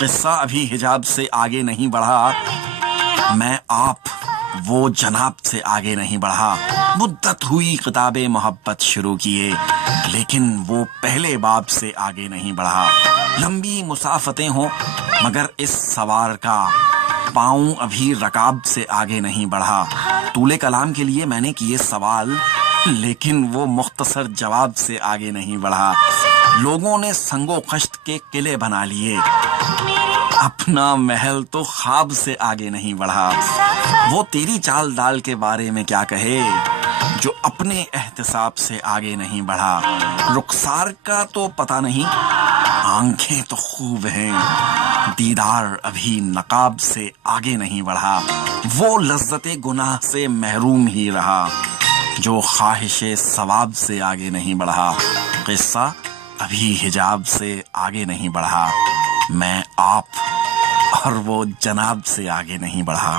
قصہ ابھی حجاب سے آگے نہیں بڑھا، میں آپ وہ جناب سے آگے نہیں بڑھا۔ مدت ہوئی کتاب محبت شروع کیے، لیکن وہ پہلے باب سے آگے نہیں بڑھا۔ لمبی مسافتیں ہوں مگر اس سوار کا پاؤں ابھی رکاب سے آگے نہیں بڑھا۔ طول کلام کے لیے میں نے کیے سوال، لیکن وہ مختصر جواب سے آگے نہیں بڑھا۔ لوگوں نے سنگ و خشت کے قلعے بنا لیے، اپنا محل تو خواب سے آگے نہیں بڑھا۔ وہ تیری چال ڈال کے بارے میں کیا کہے جو اپنے احتساب سے آگے نہیں بڑھا۔ رخسار کا تو پتہ نہیں، آنکھیں تو خوب ہیں، دیدار ابھی نقاب سے آگے نہیں بڑھا۔ وہ لذت گناہ سے محروم ہی رہا جو خواہش ثواب سے آگے نہیں بڑھا۔ قصہ ابھی حجاب سے آگے نہیں بڑھا، میں آپ اور وہ جناب سے آگے نہیں بڑھا۔